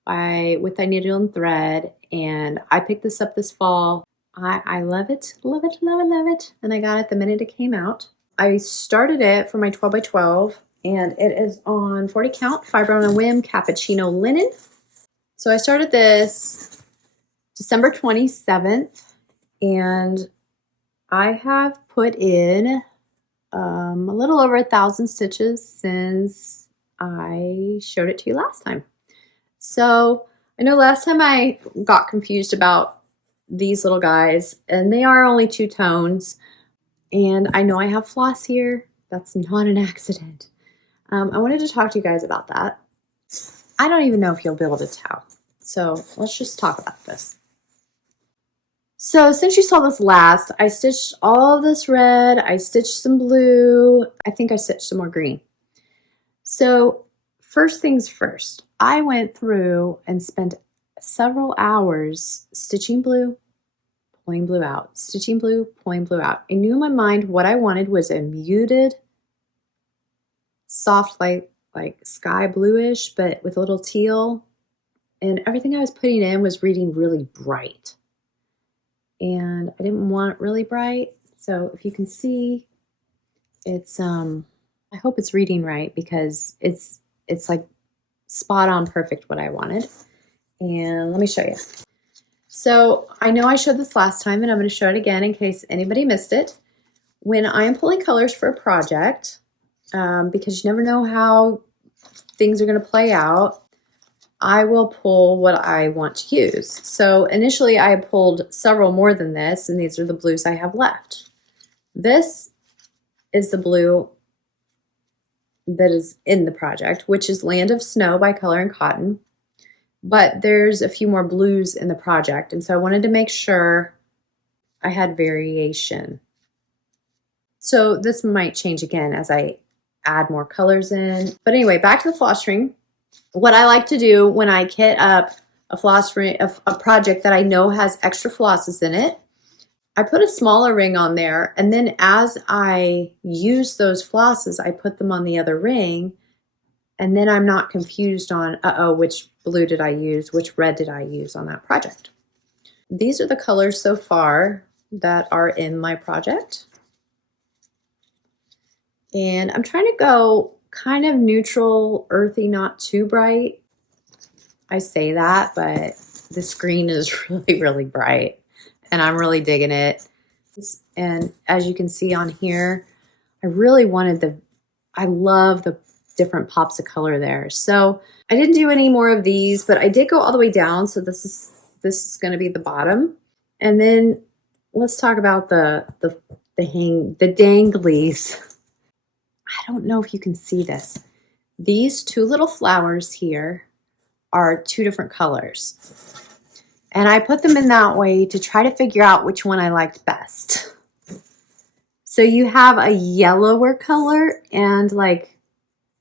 with Thy Needle and Thread, and I picked this up this fall. I love it, love it, love it, love it, and I got it the minute it came out. I started it for my 12 by 12, and it is on 40 count, Fiber on a Whim, Cappuccino Linen. So I started this December 27th, and I have put in a little over 1,000 stitches since I showed it to you last time. So I know last time I got confused about these little guys, and they are only 2 tones. And I know I have floss here. That's not an accident. I wanted to talk to you guys about that. I don't even know if you'll be able to tell. So let's just talk about this. So since you saw this last, I stitched all of this red. I stitched some blue. I think I stitched some more green. So first things first, I went through and spent several hours stitching blue, pulling blue out, stitching blue, pulling blue out. I knew in my mind what I wanted was a muted, soft, like sky bluish, but with a little teal. And everything I was putting in was reading really bright. And I didn't want it really bright. So if you can see, it's I hope it's reading right because it's like spot on perfect what I wanted. And let me show you. So I know I showed this last time and I'm going to show it again in case anybody missed it. When I'm pulling colors for a project, because you never know how things are going to play out, I will pull what I want to use. So initially I pulled several more than this, and these are the blues I have left. This is the blue that is in the project, which is Land of Snow by Color and Cotton. But there's a few more blues in the project, and so I wanted to make sure I had variation. So this might change again as I add more colors in. But anyway, back to the floss ring. What I like to do when I kit up a floss ring, a project that I know has extra flosses in it, I put a smaller ring on there, and then as I use those flosses, I put them on the other ring, and then I'm not confused on, which blue did I use, which red did I use on that project. These are the colors so far that are in my project. And I'm trying to go kind of neutral, earthy, not too bright. I say that, but the screen is really, really bright and I'm really digging it. And as you can see on here, I really wanted I love the different pops of color there. So I didn't do any more of these, but I did go all the way down. So this is going to be the bottom. And then let's talk about the danglies. I don't know if you can see this. These two little flowers here are two different colors. And I put them in that way to try to figure out which one I liked best. So you have a yellower color and like,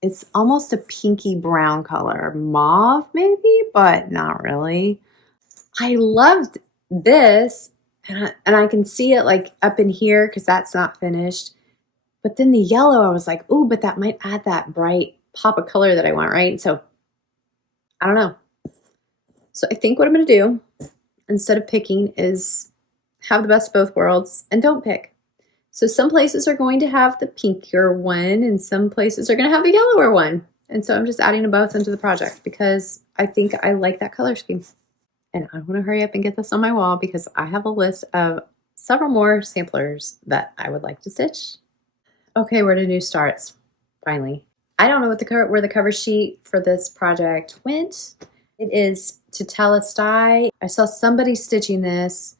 it's almost a pinky brown color, mauve maybe, but not really. I loved this, and I can see it like up in here because that's not finished. But then the yellow, I was like, ooh, but that might add that bright pop of color that I want, right? So I don't know. So I think what I'm going to do instead of picking is have the best of both worlds and don't pick. So some places are going to have the pinkier one and some places are going to have the yellower one. And so I'm just adding them both into the project because I think I like that color scheme. And I want to hurry up and get this on my wall because I have a list of several more samplers that I would like to stitch. Okay, where do new starts? Finally. I don't know what where the cover sheet for this project went. It is Textilly. I saw somebody stitching this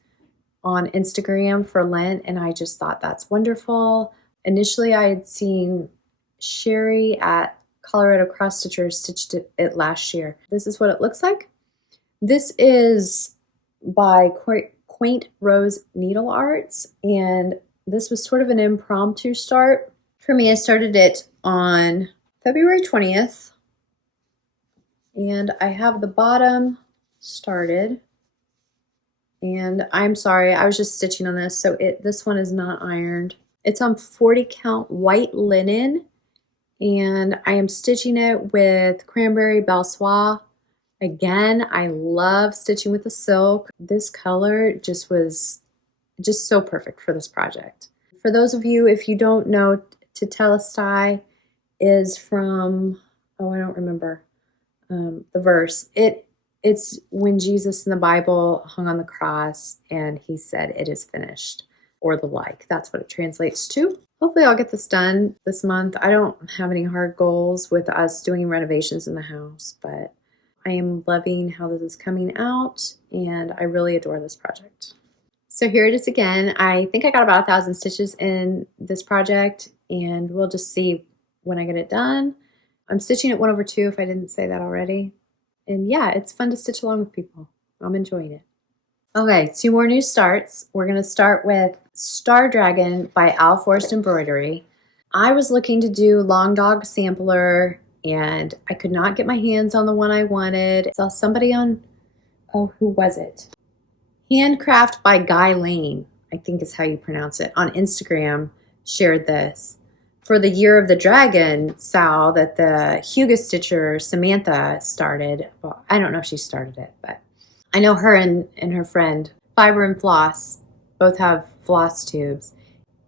on Instagram for Lent, and I just thought that's wonderful. Initially, I had seen Sherry at Colorado Cross Stitchers stitched it last year. This is what it looks like. This is by Quaint Rose Needle Arts, and this was sort of an impromptu start. For me, I started it on February 20th, and I have the bottom started. And I'm sorry, I was just stitching on this, so this one is not ironed. It's on 40 count white linen, and I am stitching it with Cranberry Belle Soie. Again, I love stitching with the silk. This color just was so perfect for this project. For those of you, if you don't know, Textilly is from, oh, I don't remember the verse. It's when Jesus in the Bible hung on the cross and he said, "It is finished," or the like. That's what it translates to. Hopefully I'll get this done this month. I don't have any hard goals with us doing renovations in the house, but I am loving how this is coming out and I really adore this project. So here it is again. I think I got about 1,000 stitches in this project, and we'll just see when I get it done. I'm stitching it 1/2 if I didn't say that already. And yeah, it's fun to stitch along with people. I'm enjoying it. Okay, 2 more new starts. We're going to start with Star Dragon by Embroidery. I was looking to do Long Dog Sampler, and I could not get my hands on the one I wanted. I saw somebody on, oh, who was it? Handcraft by Guy Lane, I think is how you pronounce it, on Instagram, shared this. For the Year of the Dragon, Sal, that the Hugo Stitcher Samantha started. Well, I don't know if she started it, but I know her and her friend, Fiber and Floss, both have Flosstubes.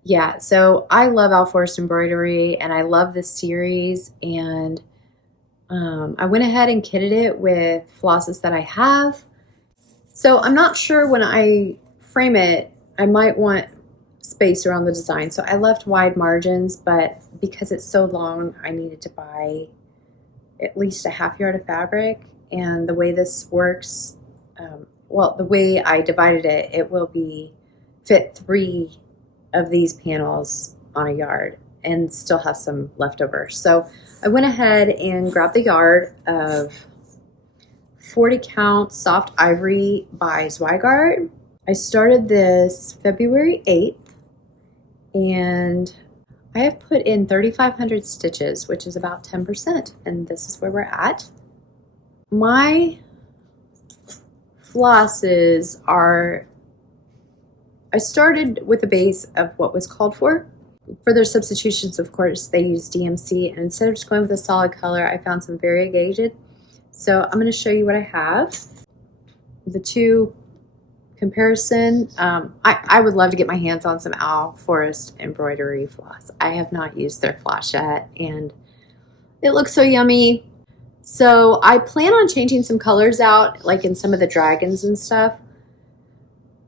Yeah, so I love Embroidery, and I love this series, and I went ahead and kitted it with flosses that I have. So I'm not sure when I frame it, I might want space around the design. So I left wide margins, but because it's so long, I needed to buy at least a 1/2 yard of fabric. And the way this works, well, the way I divided it, it will fit 3 of these panels on a yard and still have some leftover. So I went ahead and grabbed the yard of 40 count soft ivory by Zweigart. I started this February 8th, and I have put in 3,500 stitches, which is about 10%, and this is where we're at. My flosses are, I started with a base of what was called for. For their substitutions, of course, they use DMC, and instead of just going with a solid color, I found some variegated. So I'm going to show you what I have. The 2 comparison. I would love to get my hands on some Owl Forest embroidery floss. I have not used their floss yet, and it looks so yummy. So I plan on changing some colors out, like in some of the dragons and stuff.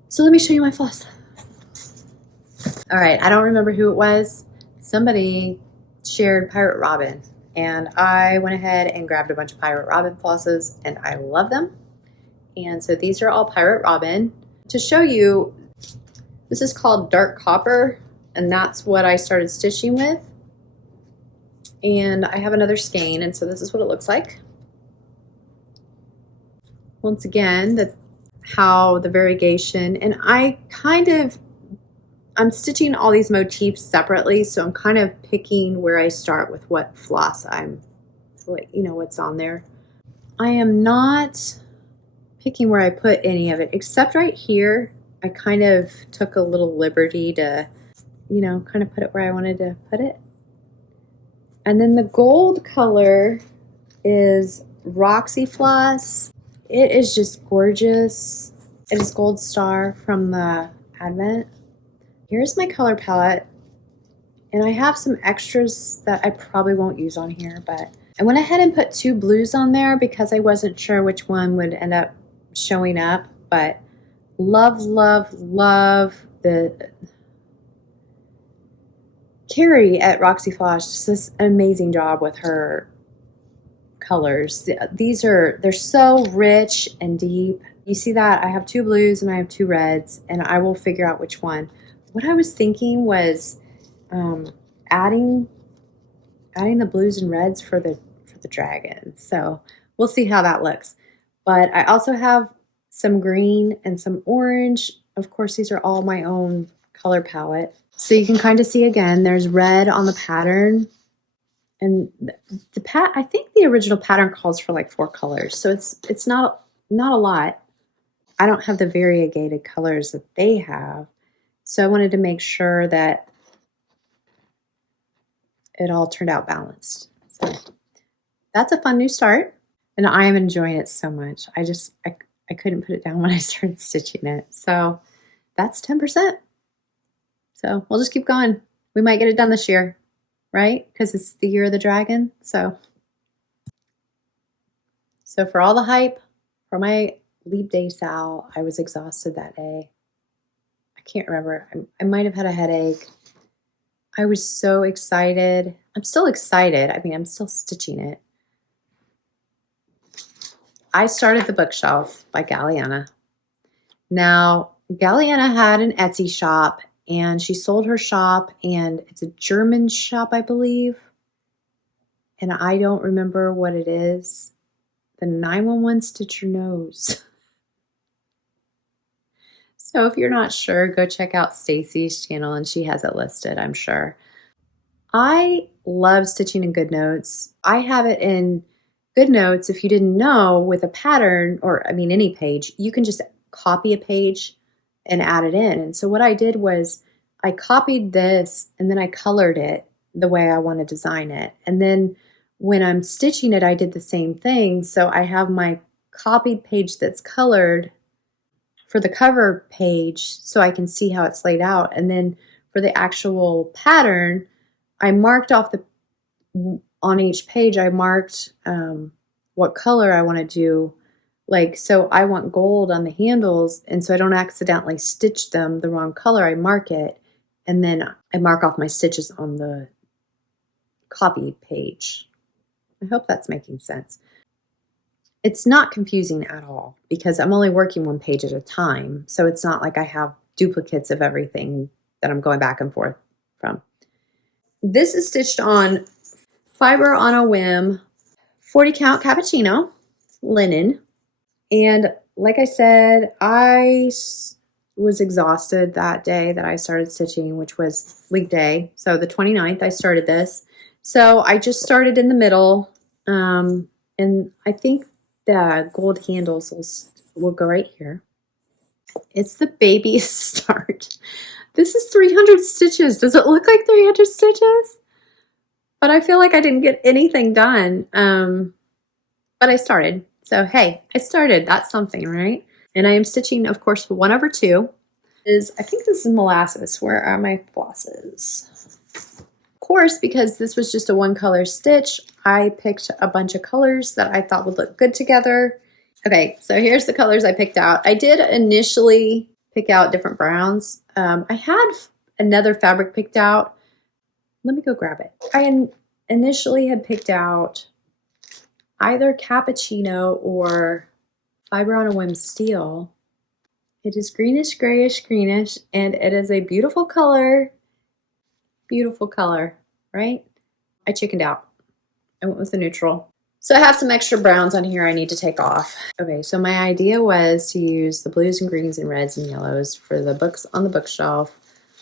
So let me show you my floss. All right, I don't remember who it was. Somebody shared Pirate Robin, and I went ahead and grabbed a bunch of Pirate Robin flosses, and I love them. And so these are all Pirate Robin. To show you, this is called Dark Copper, and that's what I started stitching with. And I have another skein, and so this is what it looks like. Once again, how the variegation, and I'm stitching all these motifs separately, so I'm kind of picking where I start with what floss what's on there. I am not picking where I put any of it, except right here. I kind of took a little liberty to, kind of put it where I wanted to put it. And then the gold color is Roxy floss. It is just gorgeous. It is Gold Star from the Advent. Here's my color palette, and I have some extras that I probably won't use on here, but I went ahead and put 2 blues on there because I wasn't sure which one would end up showing up, but love, love, love the Carrie at Roxy Floss just does an amazing job with her colors. They're so rich and deep. You see that? I have 2 blues and I have 2 reds, and I will figure out which one. What I was thinking was adding the blues and reds for the dragon. So we'll see how that looks. But I also have some green and some orange. Of course, these are all my own color palette. So you can kind of see again, there's red on the pattern. And I think the original pattern calls for like 4 colors. So it's not a lot. I don't have the variegated colors that they have. So I wanted to make sure that it all turned out balanced. So that's a fun new start, and I am enjoying it so much. I couldn't put it down when I started stitching it. So that's 10%. So we'll just keep going. We might get it done this year, right? Because it's the Year of the Dragon. So for all the hype for my leap day Sal, I was exhausted that day. I can't remember. I might have had a headache. I was so excited. I'm still excited. I mean, I'm still stitching it. I started The Bookshelf by Galliana. Now, Galliana had an Etsy shop and she sold her shop, and it's a German shop, I believe. And I don't remember what it is. The 911 Stitch Your Nose. So if you're not sure, go check out Stacey's channel and she has it listed, I'm sure. I love stitching in GoodNotes. I have it in GoodNotes. If you didn't know, with a pattern, or I mean any page, you can just copy a page and add it in. And so what I did was I copied this and then I colored it the way I want to design it. And then when I'm stitching it, I did the same thing. So I have my copied page that's colored for the cover page so I can see how it's laid out. And then for the actual pattern, I marked off on each page, I marked what color I want to do. Like, so I want gold on the handles, and so I don't accidentally stitch them the wrong color, I mark it, and then I mark off my stitches on the copy page. I hope that's making sense. It's not confusing at all because I'm only working one page at a time, so it's not like I have duplicates of everything that I'm going back and forth from. This is stitched on Fiber on a Whim 40 count cappuccino linen. And like I said, I was exhausted that day that I started stitching, which was week day. So the 29th, I started this. So I just started in the middle. And I think the gold handles will go right here. It's the baby start. This is 300 stitches. Does it look like 300 stitches? But I feel like I didn't get anything done. But I started. So hey, I started. That's something, right? And I am stitching, of course, 1/2. I think this is molasses. Where are my flosses? Of course, because this was just a one color stitch, I picked a bunch of colors that I thought would look good together. Okay, so here's the colors I picked out. I did initially pick out different browns. I had another fabric picked out. Let me go grab it. I initially had picked out either cappuccino or Fiber on a Whim steel. It is greenish, grayish, greenish, and it is a beautiful color. Beautiful color, right? I chickened out. I went with the neutral. So I have some extra browns on here I need to take off. Okay, so my idea was to use the blues and greens and reds and yellows for the books on the bookshelf.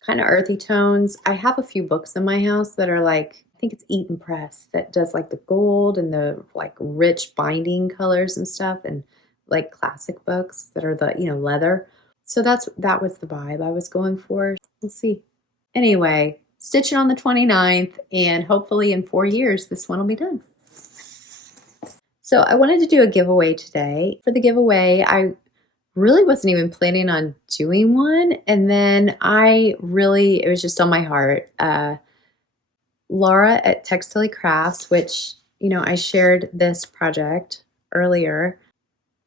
Kind of earthy tones. I have a few books in my house that are like, I think it's Eat and Press, that does like the gold and the like rich binding colors and stuff, and like classic books that are the, you know, leather. So that was the vibe I was going for. We'll see. Anyway, stitching on the 29th, and hopefully in 4 years this one will be done. So I wanted to do a giveaway today. For the giveaway, I really wasn't even planning on doing one, and then it was just on my heart. Laura at Textilly Crafts, which, you know, I shared this project earlier.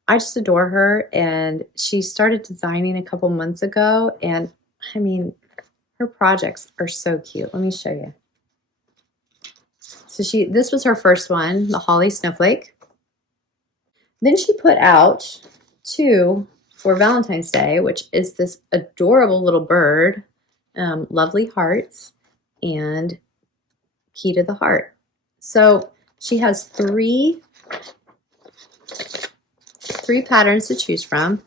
I just adore her, and she started designing a couple months ago, and I mean, her projects are so cute. Let me show you. So this was her first one, the Holly Snowflake. Then she put out 2 for Valentine's Day, which is this adorable little bird, lovely hearts, and Key to the Heart. So she has three patterns to choose from,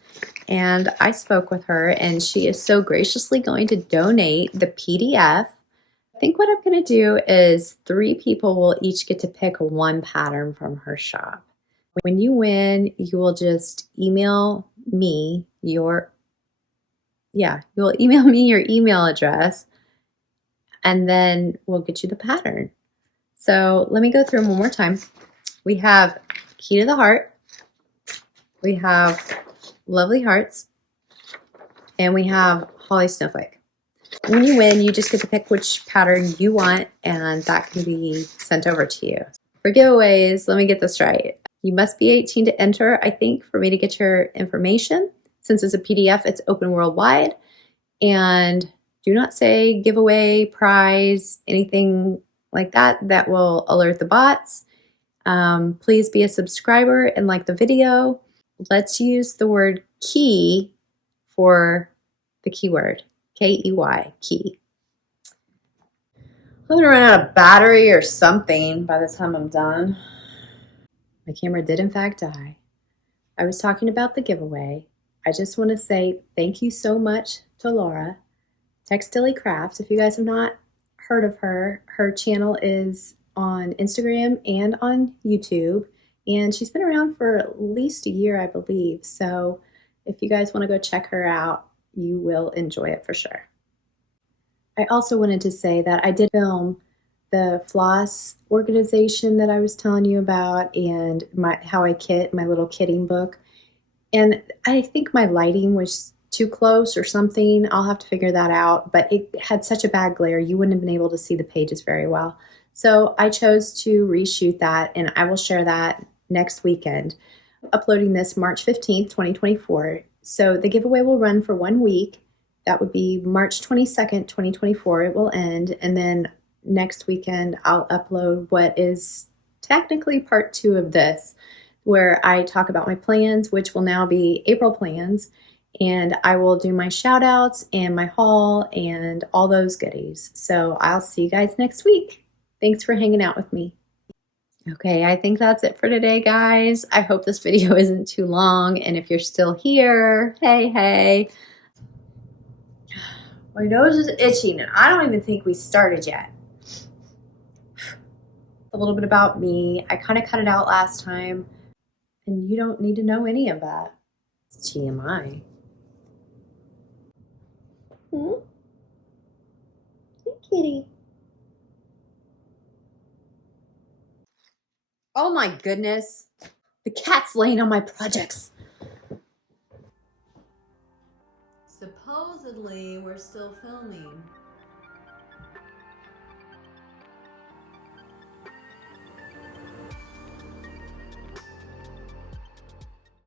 and I spoke with her, and she is so graciously going to donate the PDF. I think what I'm going to do is 3 people will each get to pick one pattern from her shop. When you win, you will just email me you'll email me your email address, and then we'll get you the pattern. So let me go through them one more time. We have Key to the Heart, we have Lovely Hearts, and we have Holly Snowflake. When you win, you just get to pick which pattern you want, and that can be sent over to you. For giveaways, let me get this right. You must be 18 to enter, I think, for me to get your information. Since it's a PDF, it's open worldwide. And do not say giveaway, prize, anything like that. That will alert the bots. Please be a subscriber and like the video. Let's use the word key for the keyword, K-E-Y, key. I'm gonna run out of battery or something by the time I'm done. My camera did in fact die. I was talking about the giveaway. I just want to say thank you so much to Laura, Textilly Crafts. If you guys have not heard of her, her channel is on Instagram and on YouTube, and she's been around for at least a year, I believe. So if you guys want to go check her out, you will enjoy it for sure. I also wanted to say that I did film the Floss organization that I was telling you about, and how I kit, my little kitting book. And I think my lighting was too close or something. I'll have to figure that out, but it had such a bad glare, you wouldn't have been able to see the pages very well. So I chose to reshoot that, and I will share that next weekend. Uploading this March 15th, 2024. So the giveaway will run for 1 week. That would be March 22nd, 2024. It will end. And then next weekend, I'll upload what is technically part 2 of this, where I talk about my plans, which will now be April plans. And I will do my shout outs and my haul and all those goodies. So I'll see you guys next week. Thanks for hanging out with me. Okay, I think that's it for today, guys. I hope this video isn't too long, and if you're still here, hey. My nose is itching, and I don't even think we started yet. A little bit about me. I kind of cut it out last time, and you don't need to know any of that. It's TMI. Hey, kitty. Oh my goodness. The cat's laying on my projects. Supposedly, we're still filming.